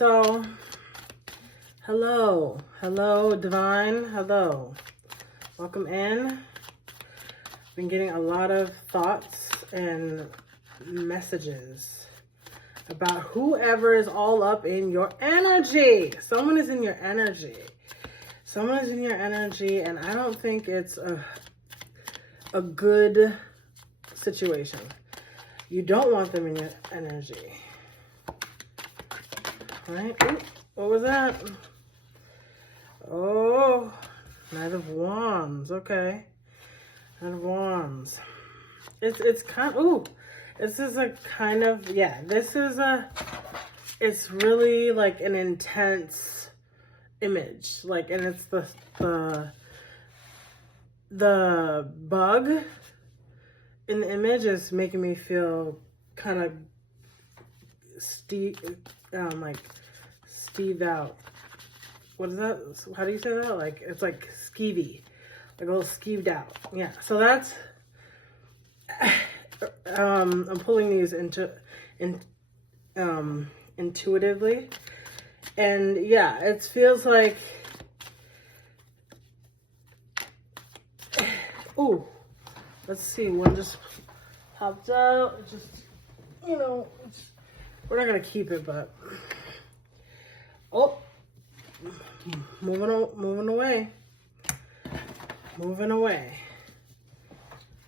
So, hello, divine, hello. Welcome in. Been getting a lot of thoughts and messages about whoever is all up in your energy. Someone is in your energy. Someone is in your energy, and I don't think it's a good situation. You don't want them in your energy. Right? Ooh, what was that? Oh, Knight of Wands. Okay. Knight of Wands. It's kind of, ooh, this is a kind of, yeah, this is it's really like an intense image. Like, and it's the bug in the image is making me feel kind of like Steved out. What is that? How do you say that? Like, it's like skeevy, like a little skeeved out. Yeah. So that's, I'm pulling these intuitively, and yeah, it feels like, ooh, let's see, one just popped out. It just, you know, we're not gonna keep it, but oh, moving away.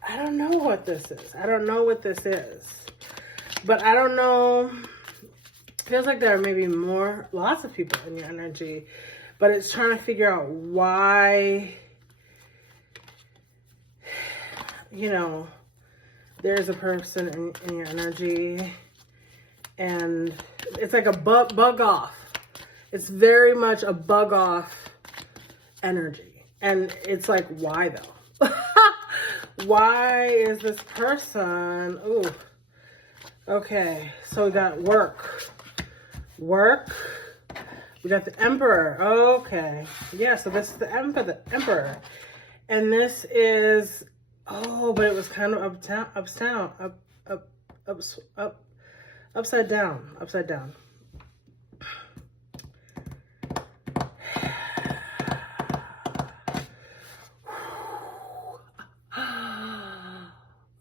I don't know what this is. But I don't know. Feels like there are maybe lots of people in your energy, but it's trying to figure out why, you know, there's a person in your energy, and it's like a bug off. It's very much a bug off energy. And it's like, why though? Why is this person? Ooh. Okay. So we got work. We got the Emperor. Okay. Yeah. So this is the Emperor. And this is, oh, but it was kind of upside down.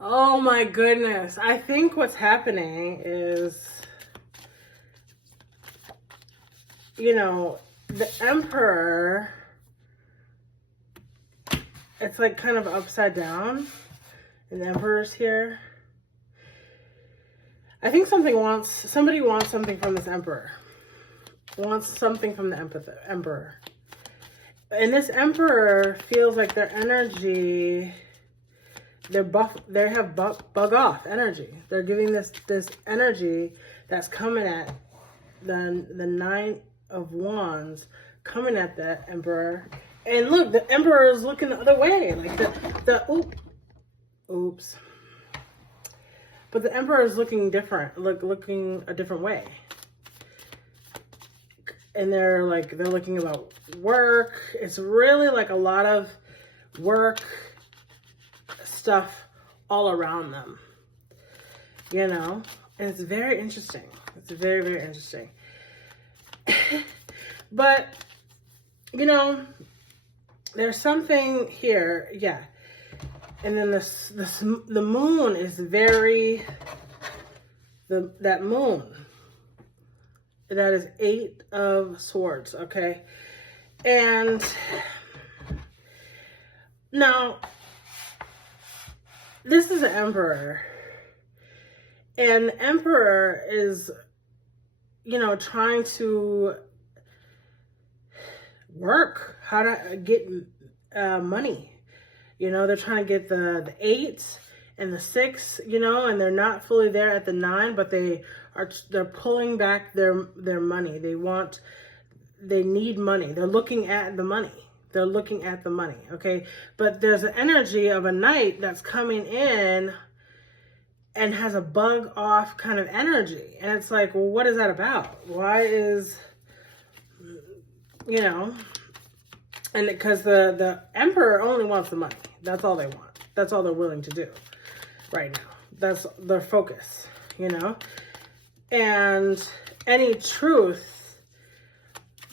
Oh my goodness. I think what's happening is, you know, the Emperor, it's like kind of upside down, and the Emperor's here. I think somebody wants something from this Emperor. Wants something from the Emperor. And this Emperor feels like their energy, they have bug off energy. They're giving this energy that's coming at the Nine of Wands, coming at the Emperor. And look, the Emperor is looking the other way. Like oops. But the Emperor is looking different, looking a different way. And they're looking about work. It's really like a lot of work stuff all around them, you know. And it's very interesting. It's very, very interesting. But, you know, there's something here, yeah. And then the moon is very, that moon, that is 8 of Swords, okay? And now, this is the Emperor. And the Emperor is, you know, trying to work, how to get money. You know, they're trying to get the 8 and the 6, you know, and they're not fully there at the 9, but they're pulling back their money. They need money. They're looking at the money. Okay? But there's an energy of a Knight that's coming in and has a bug off kind of energy. And it's like, well, what is that about? Why is, you know, and because the Emperor only wants the money. That's all they want. That's all they're willing to do right now. That's their focus, you know? And any truth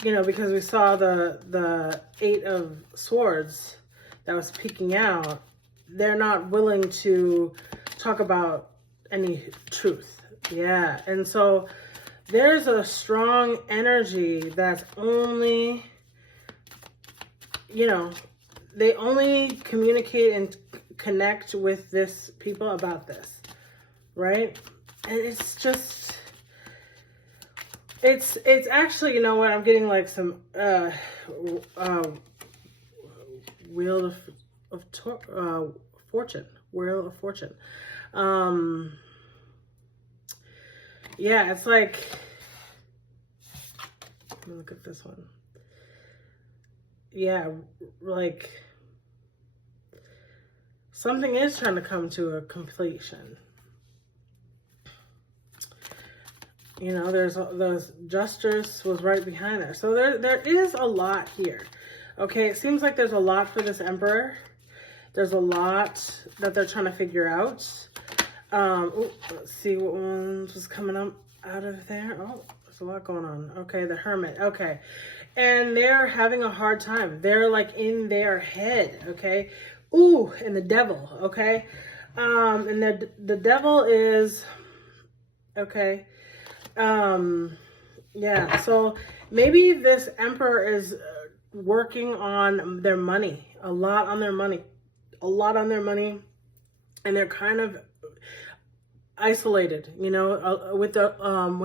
you know, because we saw the Eight of Swords that was peeking out, they're not willing to talk about any truth. Yeah. And so there's a strong energy that's only, you know, they only communicate and connect with this people about this, right? And it's just, it's actually, you know what, I'm getting like some Wheel of Fortune. Wheel of Fortune. Yeah, it's like, let me look at this one. Yeah, like something is trying to come to a completion. You know, there's justice was right behind there. So there is a lot here. Okay, it seems like there's a lot for this Emperor. There's a lot that they're trying to figure out. Let's see what ones was coming up out of there. Oh, there's a lot going on. Okay, the Hermit. Okay. And they're having a hard time. They're like in their head. Okay. Ooh, and the Devil. Okay. And the Devil is, okay. Yeah. So maybe this Emperor is working on their money, a lot on their money, and they're kind of isolated, you know, with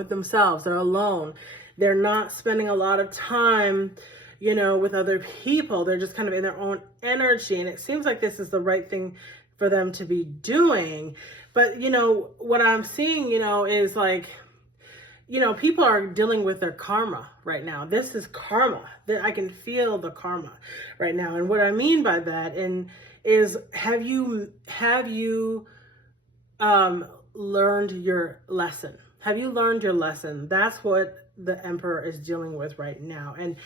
themselves. They're alone. They're not spending a lot of time, you know, with other people. They're just kind of in their own energy, and it seems like this is the right thing for them to be doing. But, you know, what I'm seeing, you know, is like, you know, people are dealing with their karma right now. This is karma. I can feel the karma right now. And what I mean by that is have you learned your lesson? Have you learned your lesson? That's what the Emperor is dealing with right now. And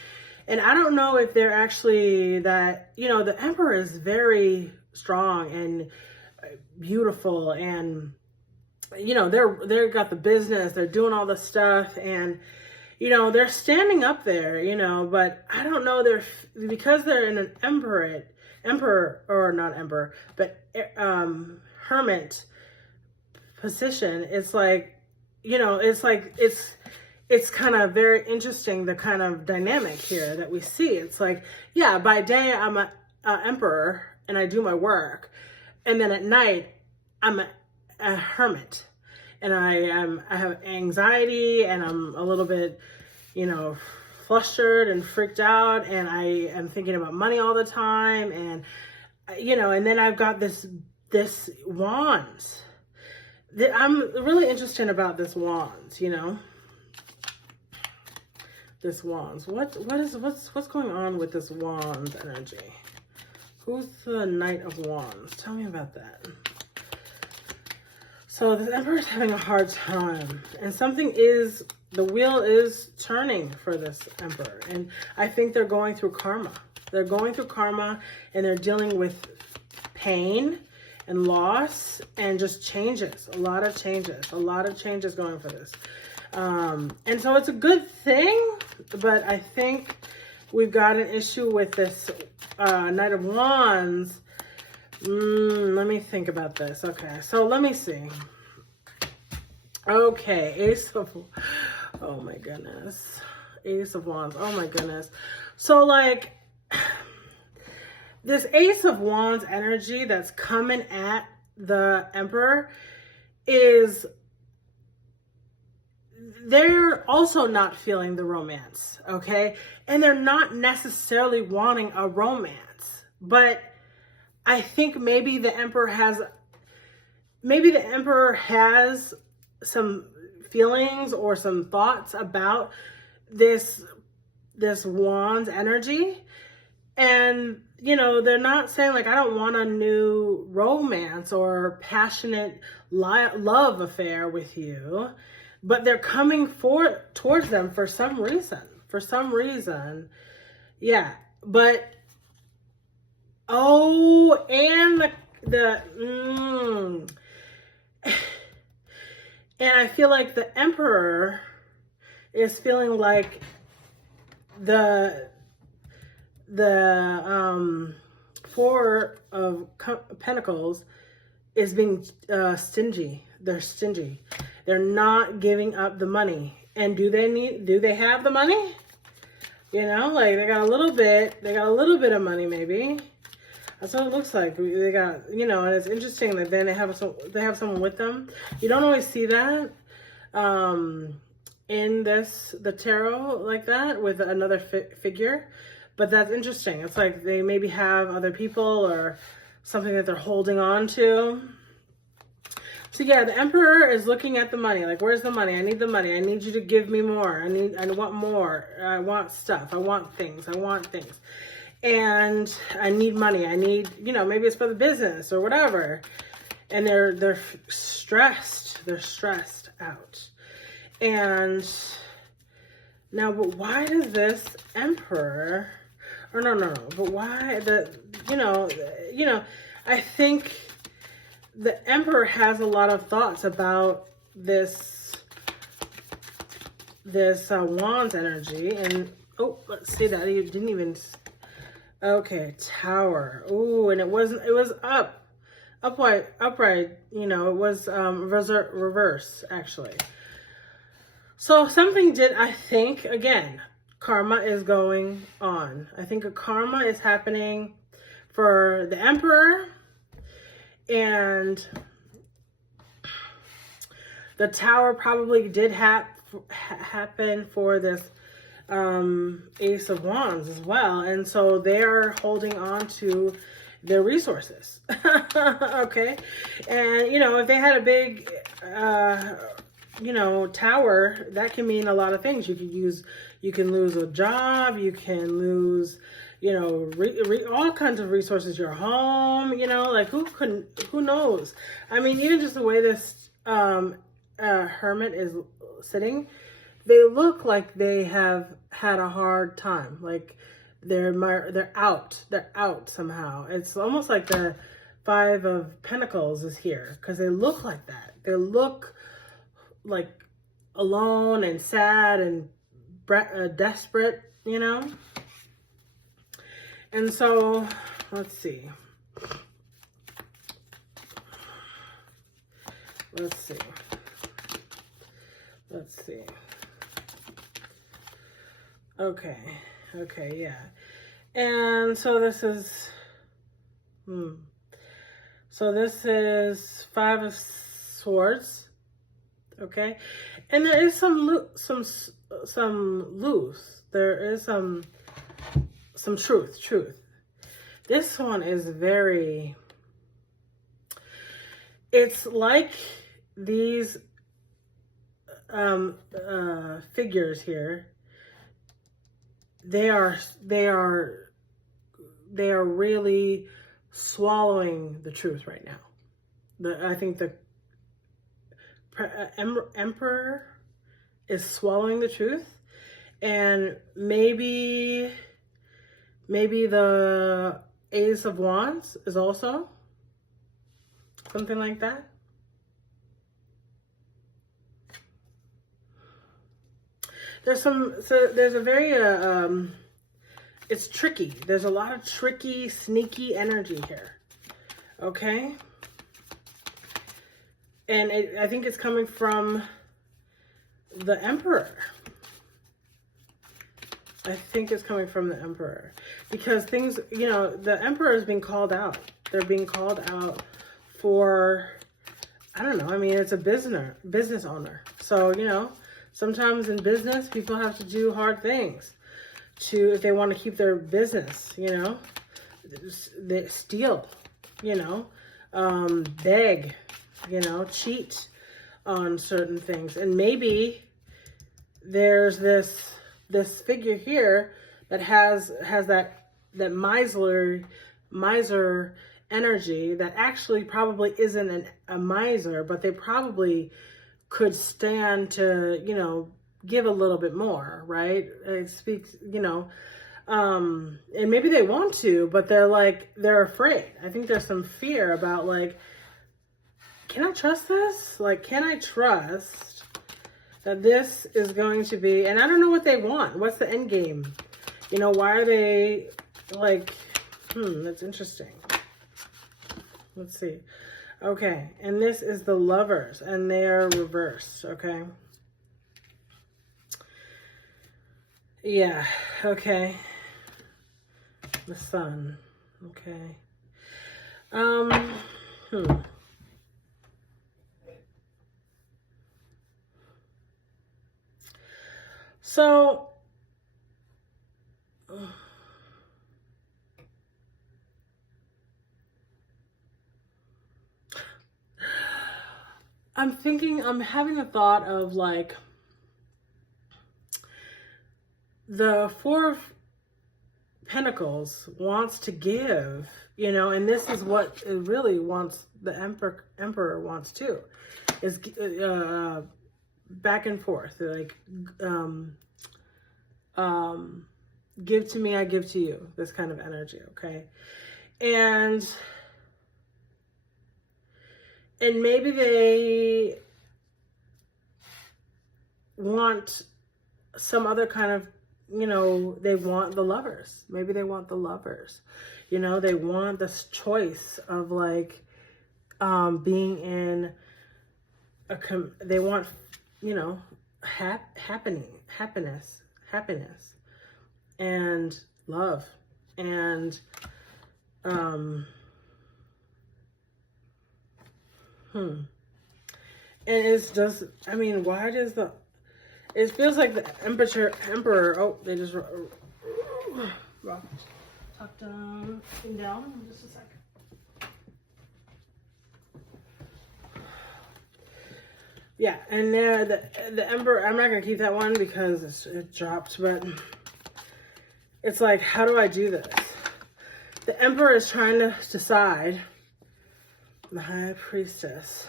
I don't know if they're actually that, you know, the Emperor is very strong and beautiful, and you know, they're got the business, they're doing all the stuff, and you know, they're standing up there, you know, but I don't know, because they're in an hermit position. It's like, you know, it's kind of very interesting, the kind of dynamic here that we see. It's like, yeah, by day I'm a emperor and I do my work, and then at night I'm a hermit, and I have anxiety, and I'm a little bit, you know, flustered and freaked out, and I am thinking about money all the time, and you know, and then I've got this wands. I'm really interested about this wands, you know. This wands. What's going on with this wands energy? Who's the Knight of Wands? Tell me about that. So the Emperor's having a hard time, and the wheel is turning for this Emperor, and I think they're going through karma. They're going through karma, and they're dealing with pain and loss and just changes. A lot of changes going for this. And so it's a good thing, but I think we've got an issue with this Knight of Wands. Let me think about this. Okay, so let me see. Okay, oh my goodness. Ace of Wands, oh my goodness. So like, this Ace of Wands energy that's coming at the Emperor is, they're also not feeling the romance, okay? And they're not necessarily wanting a romance, but I think maybe the Emperor has some feelings or some thoughts about this Wands energy. And, you know, they're not saying like, I don't want a new romance or passionate love affair with you, but they're coming towards them for some reason. Yeah. But, oh, and and I feel like the Emperor is feeling like the Four of Pentacles is being stingy. They're stingy. They're not giving up the money. And do they have the money? You know, like they got a little bit of money maybe. That's what it looks like. They got, you know, and it's interesting that then they have someone with them. You don't always see that in the tarot like that with another figure, but that's interesting. It's like they maybe have other people or something that they're holding on to. So yeah, the Emperor is looking at the money. Like, where's the money? I need the money. I need you to give me more. I want more. I want stuff. I want things. And I need money. I need, you know, maybe it's for the business or whatever. And they're stressed. They're stressed out. And now, but why does this Emperor, or no, but why you know, I think the Emperor has a lot of thoughts about this Wands energy. And, oh, let's see that. You didn't even, okay, Tower. Oh, and it was upright, you know, it was reverse, actually. So something did, I think, again, karma is going on. I think a karma is happening for the Emperor. And the Tower probably did happen for this Ace of Wands as well. And so they're holding on to their resources. Okay. And, you know, if they had a big, you know, tower, that can mean a lot of things. You can lose a job, you can lose, you know, all kinds of resources, your home, you know, like who knows? I mean, even just the way this Hermit is sitting, they look like they have had a hard time. Like they're out somehow. It's almost like the Five of Pentacles is here because they look like that. They look like alone and sad and desperate, you know? And so, let's see. Okay, yeah. And so this is, so this is Five of Swords, okay? And there is some loose. There is some truth. This one is very, it's like these figures here, they are really swallowing the truth right now. I think the Emperor is swallowing the truth, and maybe the Ace of Wands is also something like that. There's a very, it's tricky. There's a lot of tricky, sneaky energy here. Okay? And I think it's coming from the Emperor. I think it's coming from the Emperor. Because things, you know, the Emperor is being called out. They're being called out for, I don't know, I mean, it's a business owner. So, you know, sometimes in business, people have to do hard things if they want to keep their business, you know. They steal, you know, beg, you know, cheat on certain things. And maybe there's this figure here that has that miser energy that actually probably isn't a miser, but they probably could stand to, you know, give a little bit more, right? It speaks, you know, and maybe they want to, but they're afraid. I think there's some fear about, like, can I trust this? Like, can I trust that this is going to be, and I don't know what they want. What's the end game You know, why are they like, that's interesting. Let's see. Okay, and this is the Lovers, and they are reversed, okay? Yeah, okay. The Sun, okay. So, I'm having a thought of like the Four of Pentacles wants to give, you know, and this is what it really wants, the Emperor wants too, is back and forth, like, give to me, I give to you, this kind of energy, okay? And maybe they want some other kind of, you know, they want the Lovers. Maybe they want the Lovers. You know, they want this choice of like being in they want, you know, happiness and love and and it's just, I mean, why does it feels like the Emperor, oh, they just tucked down in just a second. Yeah, and the Emperor, I'm not going to keep that one because it dropped, but it's like, how do I do this? The Emperor is trying to decide. The High Priestess.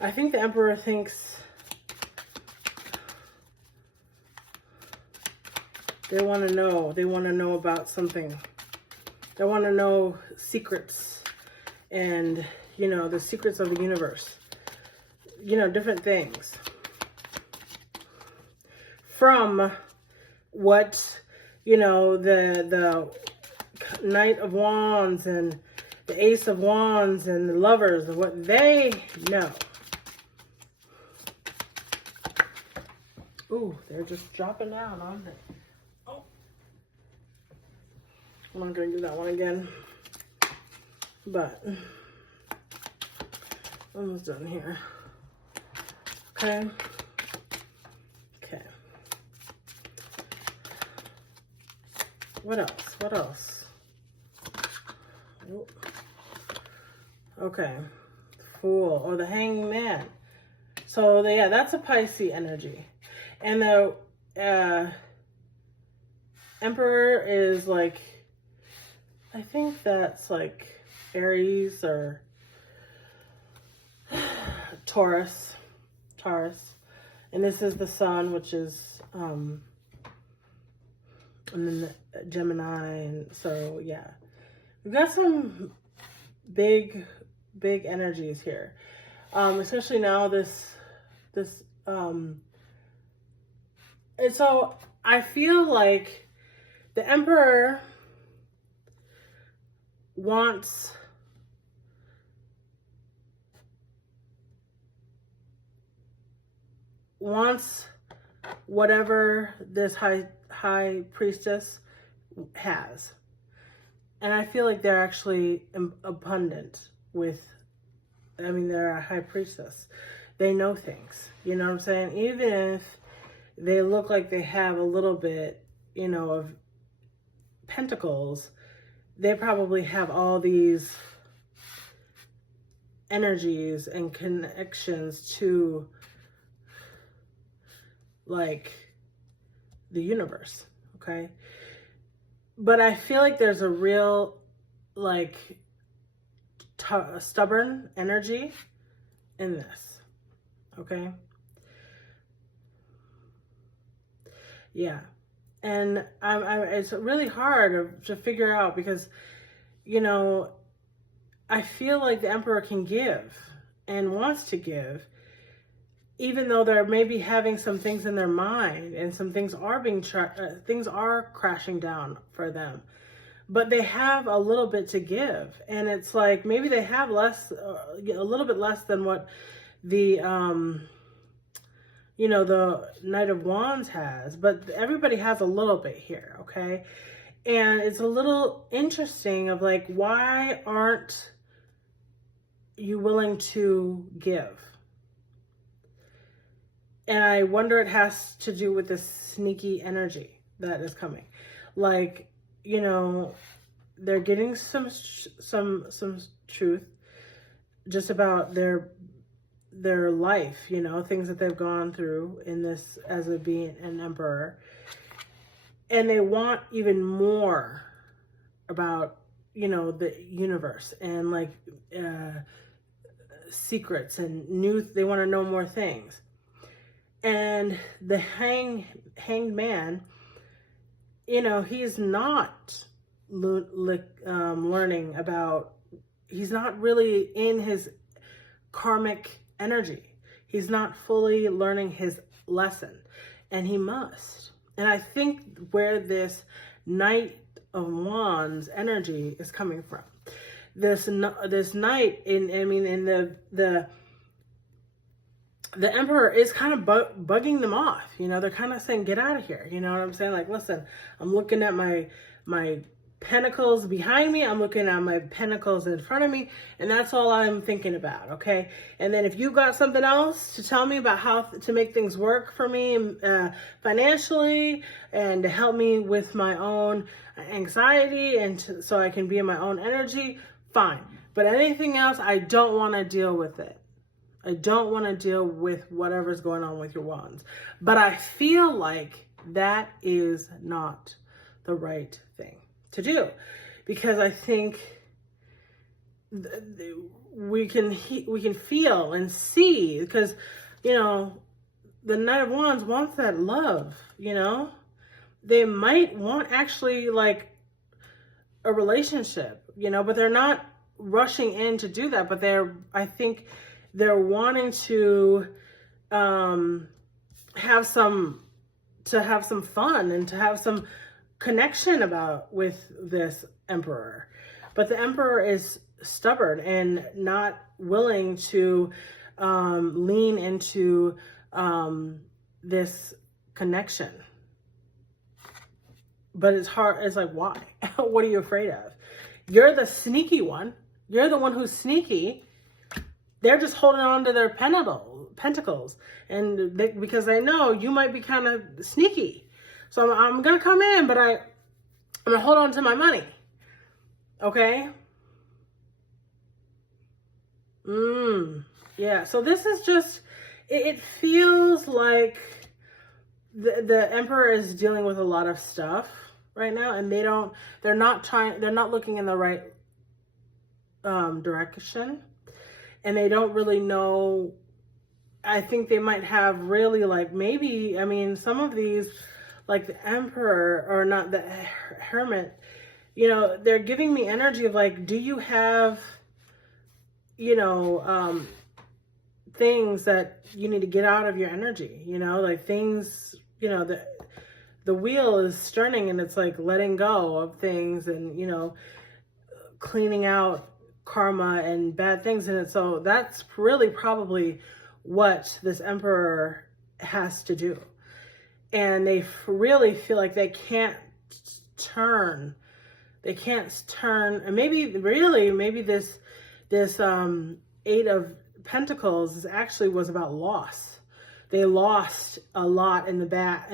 I think the Emperor thinks they want to know. They want to know about something. They want to know secrets and, you know, the secrets of the universe. You know, different things. From what, you know, the Knight of Wands and the Ace of Wands and the Lovers, what they know. Ooh, they're just dropping down, aren't they? Oh. I'm not going to do that one again. But, almost done here. Okay. Okay. What else? What else? Okay. Fool. Or the Hanging Man. So, yeah, that's a Pisces energy. And the Emperor is like, I think that's like Aries or Taurus. And this is the Sun, which is, and then the Gemini. And so, yeah. We've got some big energies here. Especially now and so I feel like the Emperor wants whatever this high priestess has. And I feel like they're actually abundant with, I mean, they're a high priestess. They know things, you know what I'm saying? Even if they look like they have a little bit, you know, of pentacles, they probably have all these energies and connections to, like, the universe, okay? But I feel like there's a real, like, stubborn energy in this, okay? Yeah. And it's really hard to figure out because, you know, I feel like the Emperor can give and wants to give, even though they're maybe having some things in their mind and some things are things are crashing down for them, but they have a little bit to give. And it's like, maybe they have less, a little bit less than what the, you know, the Knight of Wands has, but everybody has a little bit here. Okay. And it's a little interesting of like, why aren't you willing to give? And I wonder it has to do with this sneaky energy that is coming. Like, you know, they're getting some truth just about their life, you know, things that they've gone through in this as a being an emperor. And they want even more about, you know, the universe and like secrets and they want to know more things. And the hanged man, you know, he's not learning about, he's not really in his karmic energy. He's not fully learning his lesson, and he must. And I think where this Knight of Wands energy is coming from, this knight in the emperor is kind of bugging them off. You know, they're kind of saying, get out of here. You know what I'm saying? Like, listen, I'm looking at my pentacles behind me. I'm looking at my pentacles in front of me. And that's all I'm thinking about. Okay. And then if you got something else to tell me about how to make things work for me financially and to help me with my own anxiety and so I can be in my own energy, fine. But anything else, I don't want to deal with it. I don't want to deal with whatever's going on with your wands. But I feel like that is not the right thing to do, because I think we can feel and see, because, you know, the Knight of Wands wants that love, you know. They might want actually like a relationship, you know, but they're not rushing in to do that. But I think they're wanting to have some fun and to have some connection with this emperor. But the emperor is stubborn and not willing to lean into this connection. But it's hard. It's like, why? What are you afraid of? You're the sneaky one. You're the one who's sneaky. They're just holding on to their pentacles, and because they know you might be kind of sneaky. So I'm going to come in, but I'm going to hold on to my money. Okay? Yeah, so this is just, it feels like the emperor is dealing with a lot of stuff right now, and they're not looking in the right direction. And they don't really know. I think they might have really like, maybe, I mean, some of these, like the emperor or not the hermit, you know, they're giving me energy of like, do you have, you know, things that you need to get out of your energy, you know, like things, you know, the wheel is turning and it's like letting go of things and, you know, cleaning out karma and bad things in it. So that's really probably what this emperor has to do. And they really feel like they can't turn, and maybe this Eight of Pentacles was about loss. They lost a lot in the past,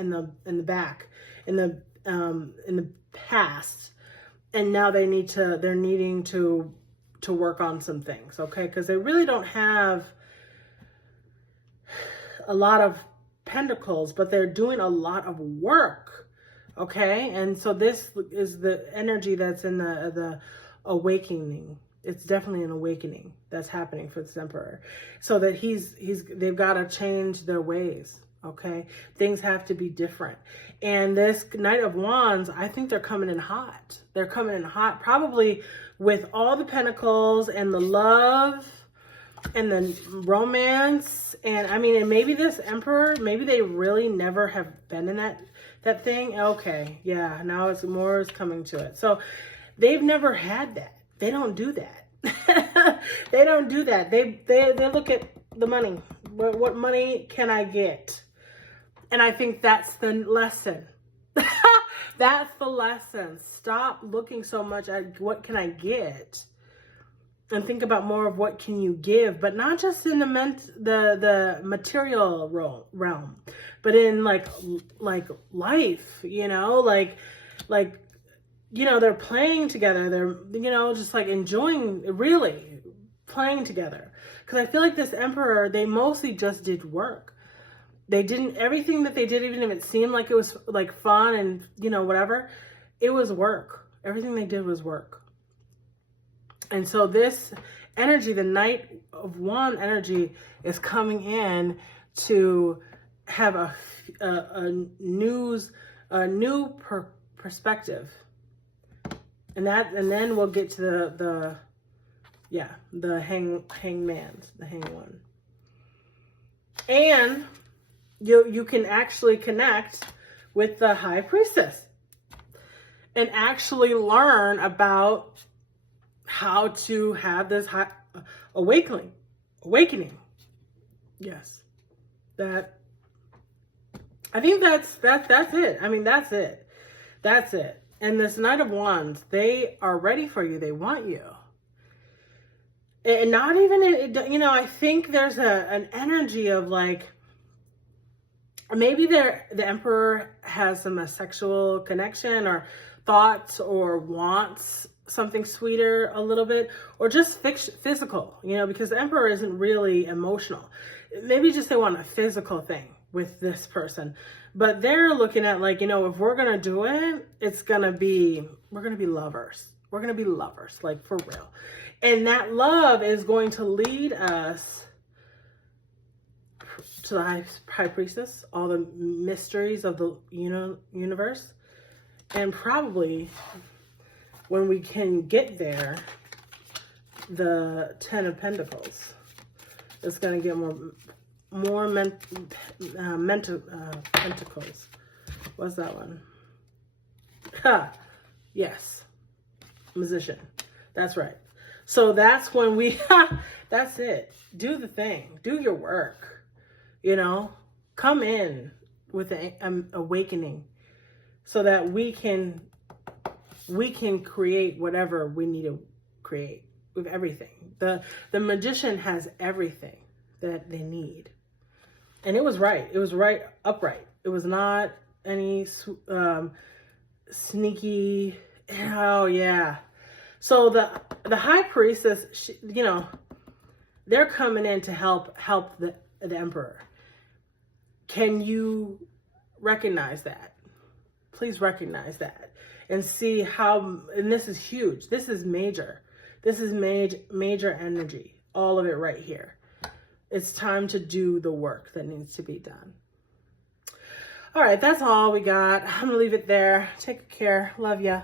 and now they're needing to work on some things, okay? Because they really don't have a lot of pentacles, but they're doing a lot of work, okay? And so this is the energy that's in the awakening. It's definitely an awakening that's happening for this emperor. So that they've got to change their ways, okay? Things have to be different. And this Knight of Wands, I think they're coming in hot. They're coming in hot, probably with all the pentacles and the love and then romance, and I mean, and maybe this Emperor, maybe they really never have been in that thing. Okay, yeah, now it's more is coming to it. So they've never had that. They don't do that. They don't do that. They look at the money. What money can I get? And I think that's the lesson. That's the lesson. Stop looking so much at what can I get, and think about more of what can you give, but not just in the material realm, but in like life, you know, like you know, they're playing together. They're, you know, just like enjoying, really playing together. Because I feel like this Emperor, they mostly just did work. They didn't, everything that they did, even if it seemed like it was like fun and, you know, whatever, it was work. Everything they did was work. And so this energy, the Knight of Wands energy, is coming in to have a new perspective. And then we'll get to the hangman, the hanged one. And you can actually connect with the High Priestess and actually learn about how to have this awakening. Yes. I think that's it. I mean, that's it. That's it. And this Knight of Wands, they are ready for you. They want you. And not even, you know, I think there's an energy of like, maybe the Emperor has a sexual connection or thoughts or wants something sweeter a little bit, or just physical, you know, because the Emperor isn't really emotional. Maybe just they want a physical thing with this person, but they're looking at like, you know, if we're going to do it, we're going to be lovers. We're going to be lovers, like for real. And that love is going to lead us to the High Priestess, all the mysteries of the universe. And probably when we can get there, the 10 of Pentacles is going to get more pentacles. What's that one? Ha! Yes. Magician. That's right. So that's when that's it. Do the thing. Do your work. You know, come in with an awakening so that we can create whatever we need to create with everything. The Magician has everything that they need. And it was right. It was right, upright. It was not any sneaky, oh yeah. So the High Priestess, you know, they're coming in to help the Emperor. Can you recognize that? Please recognize that and see how, and this is huge. This is major. This is major energy. All of it right here. It's time to do the work that needs to be done. All right, that's all we got. I'm gonna leave it there. Take care. Love ya.